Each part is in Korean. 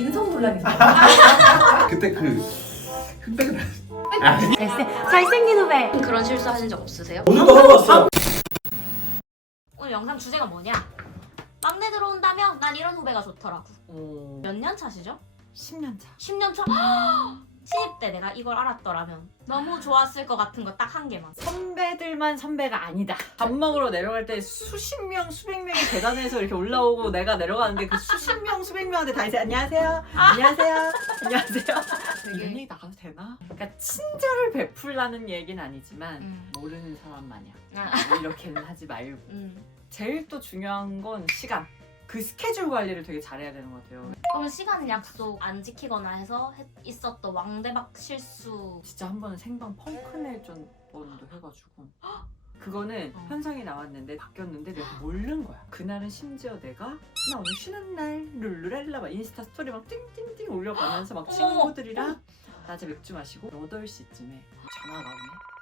인성 논란이 있어요. 그때 그 흑백을 잘생긴 후배. 그런 실수 하신 적 없으세요? 오늘도 하고 왔어. 오늘 영상 주제가 뭐냐? 막내 들어온다며? 난 이런 후배가 좋더라고. 몇 년 차시죠? 10년 차. 10년 차? 신입 때 내가 이걸 알았더라면 너무 좋았을 것 같은 거 딱 한 개만. 선배들만 선배가 아니다. 밥 먹으러 내려갈 때 수십 명, 수백 명이 계단에서 이렇게 올라오고 내가 내려가는데 그 수십 명, 수백 명한테 다 이제 안녕하세요, 안녕하세요, 안녕하세요. 이런 얘기 나가도 되나? 그러니까 친절을 베풀라는 얘기는 아니지만 모르는 사람 마냥 이렇게는 하지 말고. 제일 또 중요한 건 시간. 그 스케줄 관리를 되게 잘해야 되는 것 같아요. 그러면 시간 약속 안 지키거나 해서 있었던 왕대박 실수. 진짜 한 번은 생방 펑크낼 번도 해가지고 그거는 현상이 나왔는데 바뀌었는데 내가 모르는 거야. 그날은 심지어 내가 나 오늘 쉬는 날 룰루랄라 막 인스타 스토리 막 띵띵띵 올려가면서 막 친구들이랑 낮에 맥주 마시고 8시쯤에 전화가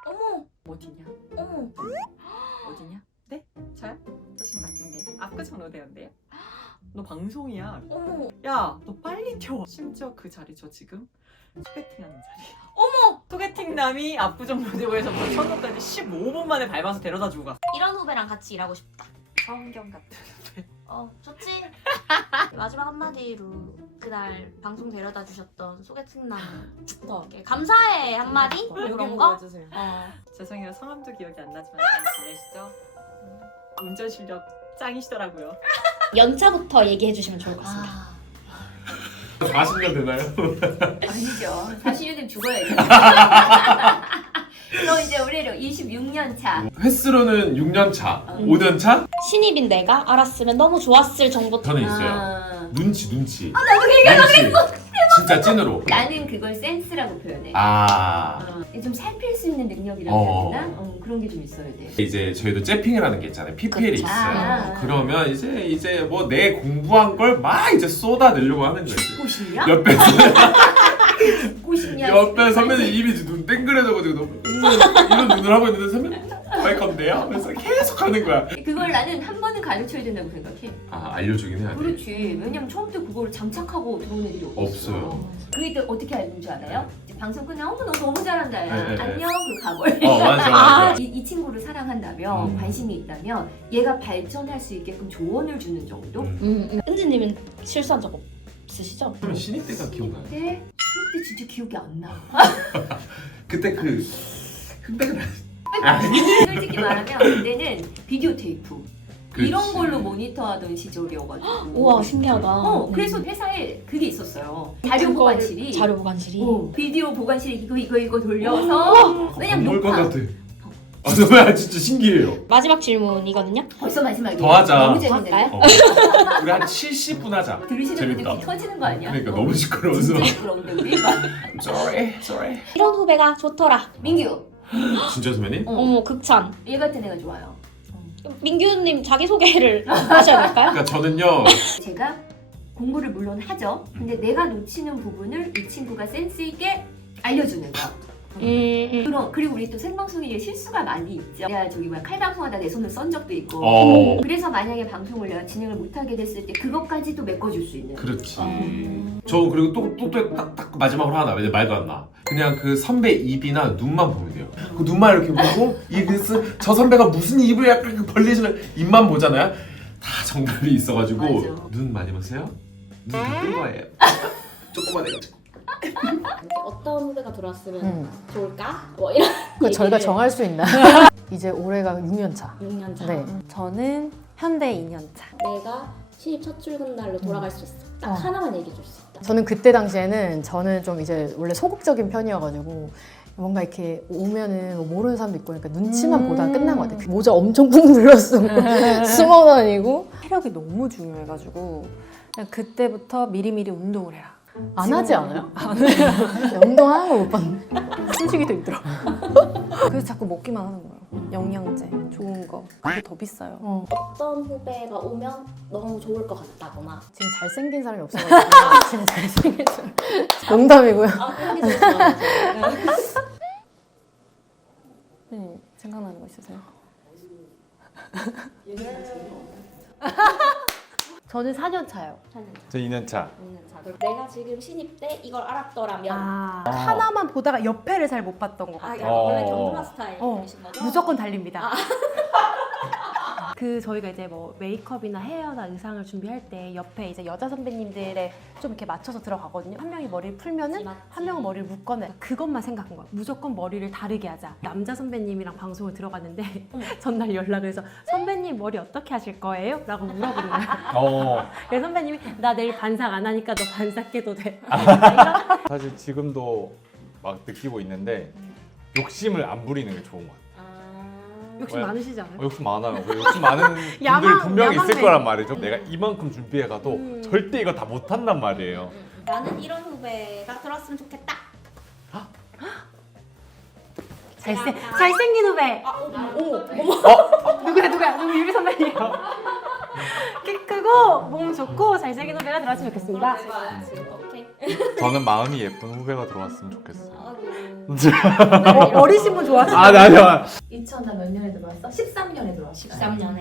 오네. 어머, 어디냐? 어머. 어디냐? 네? 저요? 저 지금 밖인데 압구정 로데온데요? 너 방송이야. 어머. 야, 너 빨리 튀어. 심지어 그 자리 저 지금 소개팅하는 자리. 어머! 소개팅남이 압구정 로데오에서 천호까지 15분 만에 밟아서 데려다 주고 가. 이런 후배랑 같이 일하고 싶다. 성경 같은 후배. 좋지. 마지막 한마디로 그날 방송 데려다 주셨던 소개팅남부터 이렇게 감사해 한마디? 그런 거? 해주세요. 죄송해요. 성함도 기억이 안 나지만 잘 지내시죠? 운전 실력 짱이시더라고요. 연차부터 얘기해 주시면 좋을 것 같습니다. 40년 되나요? 아니죠. 40년이면 죽어야죠. 너 이제 올해로 26년 차. 횟수로는 6년 차, 5년 차? 신입인 내가 알았으면 너무 좋았을 정보. 저는 있어요. 아, 눈치. 나도 그 얘기하려고 했어. 진짜 찐으로. 나는 그걸 센스라고 표현해. 좀 살필 수 있는 능력이라고 해야 되나? 그런 게 좀 있어야 돼. 이제 저희도 잽핑이라는 게 있잖아요. PPL이 그렇죠. 있어요. 그러면 이제 뭐 내 공부한 걸 막 이제 쏟아내려고 하는 거지. 꽃이냐? 옆에서 꽃이냐? 옆에 선배님 입이 눈 땡그레져가지고 너무 이런 눈을 하고 있는데 선배님 할 건데요? 그래서 계속 하는 거야. 그걸 나는 한 번은 가르쳐야 된다고 생각해. 알려주긴 해야 돼. 그렇지. 왜냐면 처음부터 그걸 장착하고 들어온 애들이 없어요. 그게 또 어떻게 알는 줄 알아요? 이제 방송 끝나면 너 너무 잘한다. 야. 네. 안녕. 그리고 가버려. 맞아. 이 친구를 사랑한다면 관심이 있다면 얘가 발전할 수 있게끔 조언을 주는 정도? 은지님은 실수한 적 없으시죠? 그러면 신입 때가 기억나요? 근데 신입 때 진짜 기억이 안 나. 그때 그 흑백을 솔직히 말하면 그때는 비디오 테이프 이런 그렇지. 걸로 모니터하던 시절이어가지고. 우와 신기하다. 그래서 회사에 그게 있었어요. 자료 보관실이. 자료 보관실이. 비디오 보관실에 이거 돌려서. 왜냐면 건물 것 녹화. 같아. 정말 진짜 신기해요. 마지막 질문이거든요. 벌써 마지막이야. 더 하자. 너무 재밌네. 우리 한 70분 하자. 들으시는 분들 재밌다. 귀 터지는 거 아니야? 그러니까 너무 시끄러워서. 진짜 시끄러운데 우리? sorry. 이런 후배가 좋더라. 민규. 진짜 선배님? 어머 극찬. 얘 같은 애가 좋아요. 민규님 자기 소개를 하셔야 될까요? 그러니까 저는요. 제가 공부를 물론 하죠. 근데 내가 놓치는 부분을 이 친구가 센스 있게 알려주는 거. 그리고 우리 또 생방송에 실수가 많이 있죠. 내가 저기 칼방송하다 내 손을 썬 적도 있고. 그래서 만약에 방송을 내가 진행을 못하게 됐을 때 그것까지도 메꿔줄 수 있는. 그렇지. 저 그리고 또 딱 마지막으로 하나. 왜냐 말도 안 나. 그냥 그 선배 입이나 눈만 보면 돼요. 그 눈만 이렇게 보고 저 선배가 무슨 입을 약간 벌리시는 입만 보잖아요. 다 정답이 있어가지고 맞아. 눈 많이 보세요. 눈 큰 거예요. 조금만 해가지고. 어떤 후배가 들어왔으면 좋을까? 뭐 이런. 그 저희가 정할 수 있나? 이제 올해가 6년 차. 6년 차. 네. 저는 현대 2년 차. 내가 신입 첫 출근 날로 돌아갈 수 있어. 딱 하나만 얘기해 줄 수 있다. 저는 그때 당시에는 저는 좀 이제 원래 소극적인 편이어가지고 뭔가 이렇게 오면은 뭐 모르는 사람도 있고 그러니까 눈치만 보다가 끝난 것 같아요. 모자 엄청 꾹 눌러 쓰고 숨어 다니고 체력이 너무 중요해가지고 그냥 그때부터 미리미리 운동을 해라. 안 하지 않아요? 운동하는 걸 못 봤는데 숨쉬기도 힘들어. 그래서 자꾸 먹기만 하는 거예요. 영양제, 좋은 거. 그게 더 비싸요. 어떤 후배가 오면 너무 좋을 것 같다거나. 지금 잘생긴 사람이 없어가지고 지금 잘생긴 사람 농담이고요. 하기 좋죠. 네, 생각나는 거 있으세요? 저는 4년 차요. 저 2년차. 내가 지금 신입 때 이걸 알았더라면 하나만 보다가 옆에를 잘 못 봤던 것 아, 같아요. 약간 원래 경마 스타일이신 거죠? 무조건 달립니다. 그 저희가 이제 뭐 메이크업이나 헤어나 의상을 준비할 때 옆에 이제 여자 선배님들의 좀 이렇게 맞춰서 들어가거든요. 한 명이 머리를 풀면은 맞지. 한 명은 머리를 묶거나 그것만 생각한 거야. 무조건 머리를 다르게 하자. 남자 선배님이랑 방송을 들어갔는데 전날 연락을 해서 선배님 머리 어떻게 하실 거예요? 라고 물어보는 거야. 그래서 선배님이 나 내일 반삭 안 하니까 너 반삭해도 돼. 사실 지금도 막 느끼고 있는데 욕심을 안 부리는 게 좋은 것 같아요. 욕심 왜? 많으시지 않아요? 욕심 많아요. 그 욕심 많은 분들 야망, 분명히 있을 야망맨. 거란 말이죠. 내가 이만큼 준비해가도 절대 이거 다 못한단 말이에요. 나는 이런 후배가 들어왔으면 좋겠다. 잘생긴 후배. 누구야? 누구 유리 선배님. 키 크고 몸 좋고 잘생긴 후배가 들어왔으면 좋겠습니다. 오케이. 저는 마음이 예쁜 후배가 들어왔으면 좋겠어요. 어리신 분 좋아하시죠? 아니야. 2000몇 년에 들어왔어? 13년에 들어왔어. 13년에.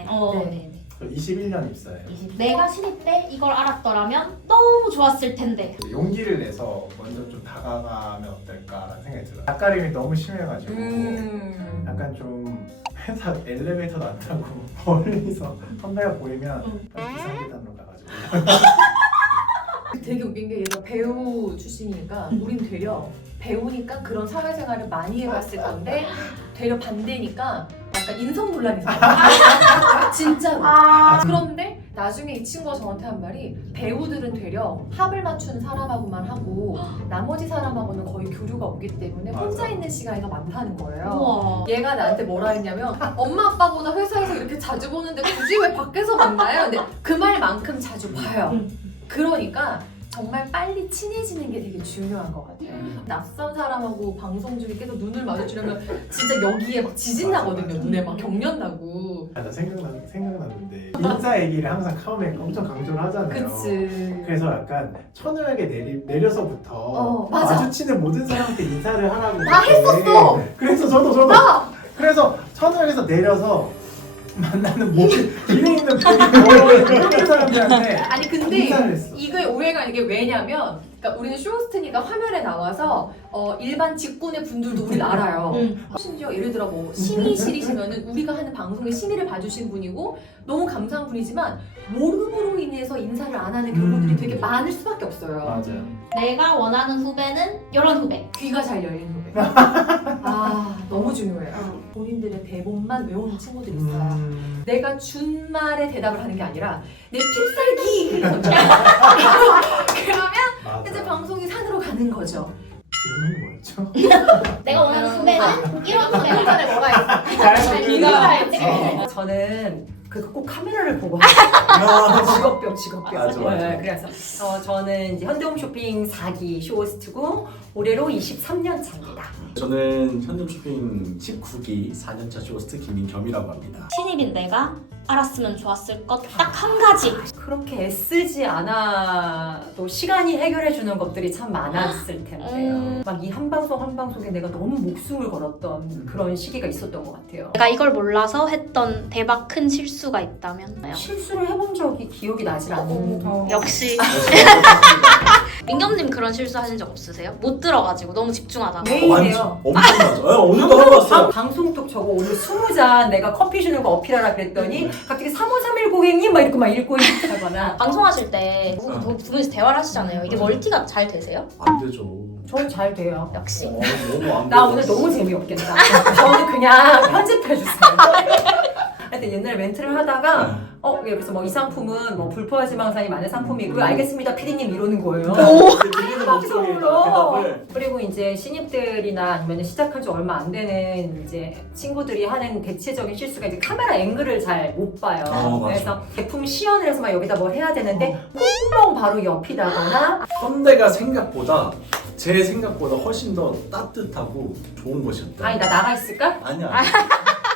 네. 저 21년 입사예요. 내가 신입 때 이걸 알았더라면 너무 좋았을 텐데. 용기를 내서 먼저 좀 다가가면 어떨까라는 생각이 들어요. 낯가림이 너무 심해가지고 약간 좀 회사 엘리베이터도 안 타고 멀리서 선배가 보이면 비상계단으로 가가지고 되게 웃긴 게 얘가 배우 출신이니까 우린 되려 배우니까 그런 사회생활을 많이 해봤을 건데 되려 반대니까 약간 인성논란이 있어요. 진짜로. 그런데 나중에 이 친구가 저한테 한 말이 배우들은 되려 합을 맞춘 사람하고만 하고 나머지 사람하고는 거의 교류가 없기 때문에 혼자 맞아. 있는 시간이 더 많다는 거예요. 우와. 얘가 나한테 뭐라 했냐면 엄마 아빠보다 회사에서 이렇게 자주 보는데 굳이 왜 밖에서 만나요? 근데 그 말만큼 자주 봐요. 그러니까 정말 빨리 친해지는 게 되게 중요한 것 같아요. 낯선 사람하고 방송 중에 계속 눈을 마주치려면 진짜 여기에 막 지진 나거든요. 눈에 막 경련 나고. 나 생각났는데 인사 얘기를 항상 처음에 엄청 강조를 하잖아요. 그치. 그래서 약간 천우에게 내려서부터 맞아. 마주치는 모든 사람한테 인사를 하라고 나 그렇게. 했었어. 그래서 저도 그래서 천우역에서 내려서 만나는 길에 있는 모든 사람들한테 아니 근데 인사를 했어. 이게 오해가 있는 게 왜냐면 그러니까 우리는 쇼호스트니까 화면에 나와서 일반 직군의 분들도 우리를 알아요. 심지어 예를 들어 뭐 심의실이시면은 우리가 하는 방송에 심의를 봐주신 분이고 너무 감사한 분이지만 모르므로 인해서 인사를 안 하는 경우들이 되게 많을 수밖에 없어요. 맞아요. 내가 원하는 후배는 이런 후배. 귀가 잘 열린 후배. 너무 중요해요. 본인들의 대본만 외우는 친구들이 있어요. 내가 준 말에 대답을 하는 게 아니라 내 필살기! 그러면 이제 방송이 산으로 가는 거죠. 질문이 뭐였죠? 내가 원하는 후배는 이런 후배. 전에 뭐라 했어? 귀가 저는 꼭 카메라를 보고 아, 직업병. 맞아. 네, 그래서 저는 이제 현대홈쇼핑 4기 쇼호스트고 올해로 23년 차입니다. 저는 현대홈쇼핑 19기 4년차 쇼호스트 김민겸이라고 합니다. 신입인 내가 알았으면 좋았을 것 딱 한 가지. 그렇게 애쓰지 않아도 시간이 해결해 주는 것들이 참 많았을 텐데 막 이 한 방송 한 방송에 내가 너무 목숨을 걸었던 그런 시기가 있었던 것 같아요. 내가 이걸 몰라서 했던 대박 큰 실수가 있다면 실수를 해본 적이 기억이 나질 않는 역시 민겸님 그런 실수 하신 적 없으세요? 못 들어가지고 너무 집중하다가 매일이에요. 엄청 맞아. 오늘도 하고 왔어요. 방송톡 저거 오늘 20잔 내가 커피 주는 거 어필하라 그랬더니 갑자기 3531 고객님 막 이렇게 막 읽고 있다거나 방송하실 때 두 분이서 대화를 하시잖아요. 이게 멀티가 잘 되세요? 안 되죠. 저는 잘 돼요. 역시 너무 안 나 돼요. 오늘 너무 재미없겠다. 저는 그냥 편집해주세요. 하여튼 옛날에 멘트를 하다가 그래서 뭐 이 상품은 뭐 불포화지방산이 많은 상품이고요. 알겠습니다 피디님 이러는 거예요. 들리는 목소리에다 대답을. 그리고 이제 신입들이나 아니면 시작한 지 얼마 안 되는 이제 친구들이 하는 대체적인 실수가 이제 카메라 앵글을 잘 못 봐요. 맞아. 그래서 제품 시연을 해서 막 여기다 뭘 해야 되는데 콧구멍 바로 옆이다거나 선배가 제 생각보다 훨씬 더 따뜻하고 좋은 것이었다. 아니 나 나가 있을까? 아니야.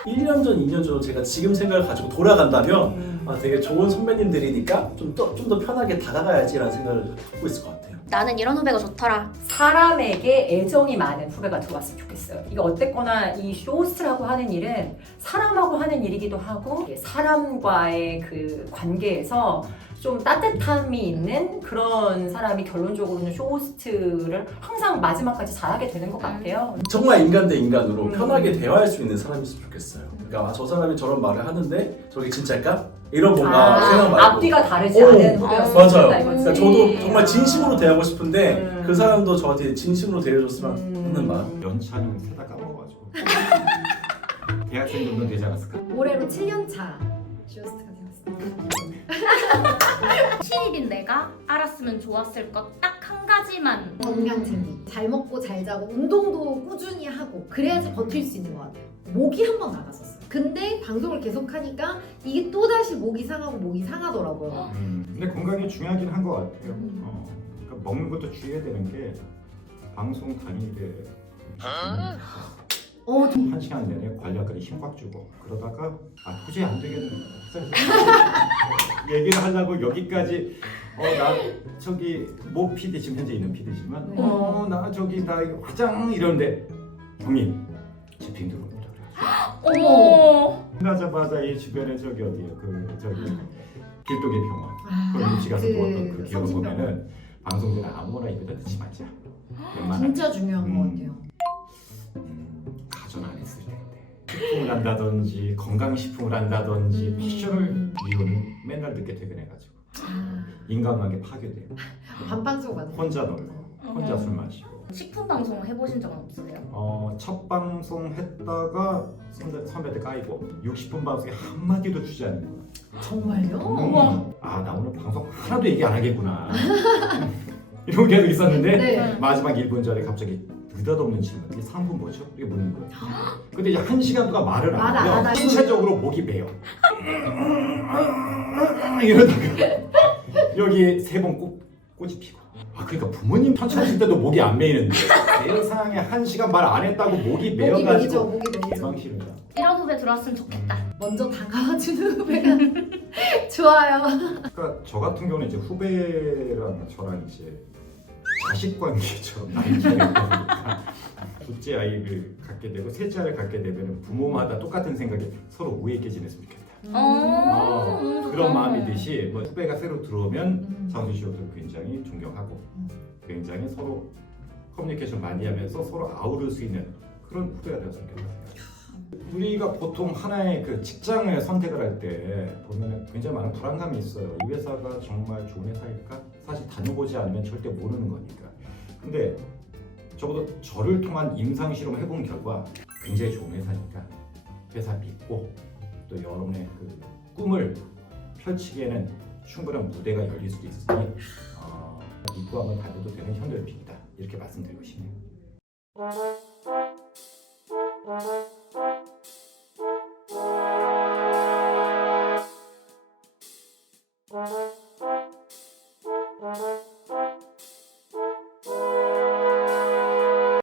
1년 전, 2년 전 제가 지금 생각을 가지고 돌아간다면 되게 좋은 선배님들이니까 좀 더 편하게 다가가야지라는 생각을 갖고 있을 것 같아요. 나는 이런 후배가 좋더라. 사람에게 애정이 많은 후배가 들어왔으면 좋겠어요. 이게 어쨌거나 이 쇼호스트라고 하는 일은 사람하고 하는 일이기도 하고 사람과의 그 관계에서 좀 따뜻함이 있는 그런 사람이 결론적으로는 쇼호스트를 항상 마지막까지 잘하게 되는 것 같아요. 정말 인간 대 인간으로 편하게 대화할 수 있는 사람이었으면 좋겠어요. 그러니까 아, 저 사람이 저런 말을 하는데 저게 진짜일까? 이런 뭔가 생각 말고 앞뒤가 다르지 않은 후배였으면 맞아요. 좋겠다, 이거지. 그러니까 저도 정말 진심으로 대하고 싶은데 그 사람도 저한테 진심으로 대해줬으면 하는 마음. 연차는 세다 까먹어가지고 대학생 정도 되지 않았을까? 올해로 7년 차 쇼호스트가 되었습니다. 신입인 내가 알았으면 좋았을 것 딱 한 가지만. 건강 챙기. 잘 먹고 잘 자고 운동도 꾸준히 하고 그래야지 버틸 수 있는 것 같아요. 목이 한 번 나갔었어요. 근데 방송을 계속 하니까 이게 또다시 목이 상하고 목이 상하더라고요. 근데 건강이 중요하긴 한 것 같아요. 그러니까 먹는 것도 주의해야 되는 게 방송 다니게 한 시간 내내 관리학까지 힘꽉 주고 그러다가 아 도저히 안 되겠네 얘기를 하려고 여기까지 나 저기 모 PD 지금 현재 있는 PD지만 나 저기 나 화장 이러는데 형님 집행 들어옵니다. 어머. 끝나자마자 이 주변에 저기 어디요 그 저기 길동의 병원 그런 위치 가서 누웠던 그 기억을 보면은 방송국에 아무거나 입에다 넣지 마자. 진짜 중요한 것 같아요. 가전 안 했을 텐데 식품을 한다든지 건강식품을 한다든지 패션을 이유는 맨날 늦게 퇴근해가지고 인간관계 파괴돼요. 반반소가 혼자 놀고 혼자 술 마시고. 식품 방송 해보신 적은 없으세요? 첫 방송 했다가 선배들 까이고 60분 방송에 한마디도 주지 않는 거야. 정말요? 나 오늘 방송 하나도 얘기 안 하겠구나 이런 게 계속 있었는데 네. 마지막 1분 전에 갑자기 느닷없는 질문. 이게 상품 뭐죠? 이게 묻는 거예요. 근데 이제 1시간 동안 말을 안 하면 신체적으로 목이 메요. 이러다가 여기 3번 꼬지 피고. 그러니까 부모님 편찮으실 때도 목이 안 메이는데 세상에 1시간 말 안 했다고 목이 메여가지고 목이 메이죠. 개방 싫어요. 이런 후배 들어왔으면 좋겠다. 먼저 다가와주는 후배가 좋아요. 그러니까 저 같은 경우는 이제 후배랑 저랑 이제 자식 관계처럼 나이 차이가 있으니까 둘째 아이를 갖게 되고 셋째 아이를 갖게 되면 부모마다 똑같은 생각이 서로 우애 있게 지냈으면 좋겠다. 그런 마음이듯이 뭐 후배가 새로 들어오면 장수 씨도 굉장히 존경하고 굉장히 서로 커뮤니케이션 많이 하면서 서로 아우를 수 있는 그런 후배가 되었으면 좋겠다. 우리가 보통 하나의 그 직장을 선택을 할 때 보면 굉장히 많은 불안감이 있어요. 이 회사가 정말 좋은 회사일까? 사실 다녀보지 않으면 절대 모르는 거니까. 근데 적어도 저를 통한 임상 실험 해본 결과 굉장히 좋은 회사니까 회사 믿고 또 여러분의 그 꿈을 펼치기에는 충분한 무대가 열릴 수도 있으니 믿고 한번 달려도 되는 현대의픽이다 이렇게 말씀드리고 싶네요.